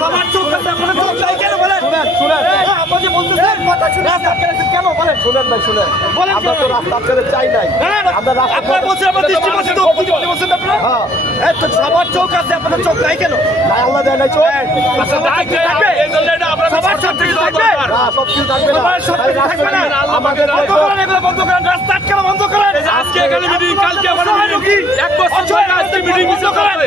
সবার চোখ আপনার চোখ নাই কেন বলেন? শুনেন আপনি যে বলতেছেন কথা শুনে রাস্তা কেন বলেন? শুনেন ভাই শুনেন। বলেন আমরা তো? রাস্তা আপনাদের চাই নাই। আমরা রাস্তা আপনার বলছেন আপনার দৃষ্টি বলছেন তো বলছেন আপনার? হ্যাঁ। এই তো সবার চোখ আছে আপনার চোখ নাই কেন? আল্লাহ দেয় চোখ। আচ্ছা থাকবে। থাকবে সবার চোখ থেকে থাকবে। না সব কিছু থাকবে না। সবার সব কিছু থাকবে না। আমাদের বন্ধ করেন। এগুলো বন্ধ করেন রাস্তা আটকানো বন্ধ করেন। আজকে এখানে মিটিং কালকে আবার মিটিং এক বছর আজকে মিটিং মিছিল করে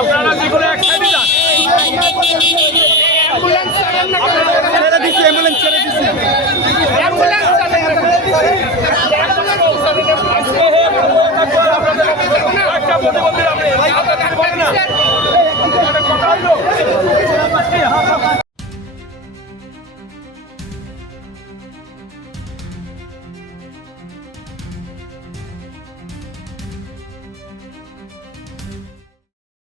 আপনারা কি করে এক সাইডে যান ছেড়ে দিচ্ছি অ্যাম্বুলেন্স ছেড়ে দিচ্ছি। একটা প্রতিবন্ধী আপনি